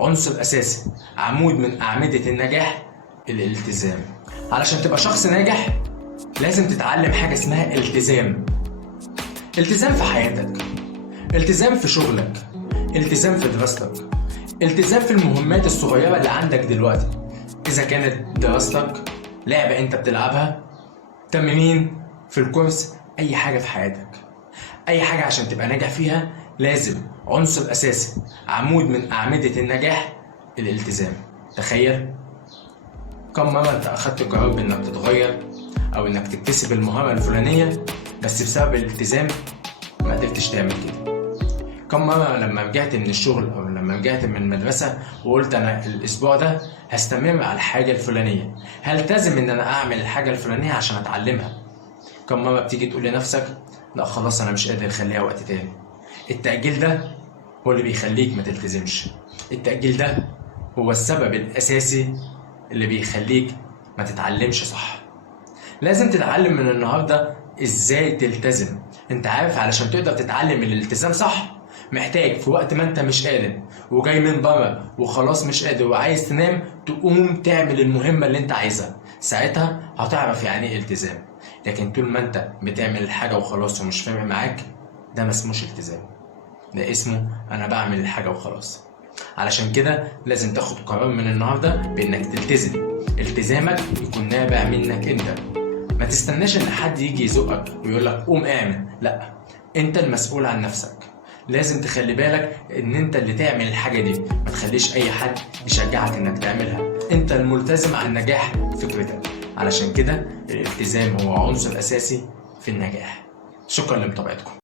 عنصر اساسي، عمود من اعمدة النجاح، الالتزام. علشان تبقى شخص ناجح لازم تتعلم حاجة اسمها التزام. التزام في حياتك، التزام في شغلك، التزام في دراستك، التزام في المهمات الصغيرة اللي عندك دلوقتي. إذا كانت دراستك، لعبة أنت بتلعبها، تمرين في الكورس، أي حاجة في حياتك، أي حاجة عشان تبقى ناجح فيها لازم عنصر أساسي، عمود من أعمدة النجاح، الالتزام. تخيل كم مرة أنت أخدت قرار بإنك تتغير أو إنك تكتسب المهارة الفلانية بس بسبب الالتزام ما قدرتش تعمل كده. كم مرة لما رجعت من الشغل أو لما رجعت من المدرسة وقلت أنا الأسبوع ده هستمر على الحاجة الفلانية، هلتزم إن أنا أعمل الحاجة الفلانية عشان أتعلمها. كم مرة بتيجي تقول لنفسك لا خلاص أنا مش قادر أخليها وقت تاني. التأجيل ده هو اللي بيخليك ما تلتزمش. التأجيل ده هو السبب الأساسي اللي بيخليك ما تتعلمش صح. لازم تتعلم من النهاردة إزاي تلتزم. أنت عارف علشان تقدر تتعلم الالتزام صح محتاج في وقت ما أنت مش قادر وجاي من بره وخلاص مش قادر وعايز تنام تقوم تعمل المهمة اللي أنت عايزها. ساعتها هتعرف يعني إيه التزام. لكن طول ما أنت بتعمل الحاجة وخلاص ومش فارق معاك، ده ما اسموش التزام، ده اسمه أنا بعمل الحاجة وخلاص. علشان كده لازم تاخد قرار من النهارده بإنك تلتزم. التزامك يكون نابع منك أنت. ما تستناش إن حد يجي يزقك ويقول لك قوم اعمل، لا، أنت المسؤول عن نفسك. لازم تخلي بالك إن أنت اللي تعمل الحاجة دي، ما تخليش أي حد يشجعك إنك تعملها. أنت الملتزم على النجاح فكرتك. علشان كده الالتزام هو عنصر أساسي في النجاح. شكرا لمتابعتكم.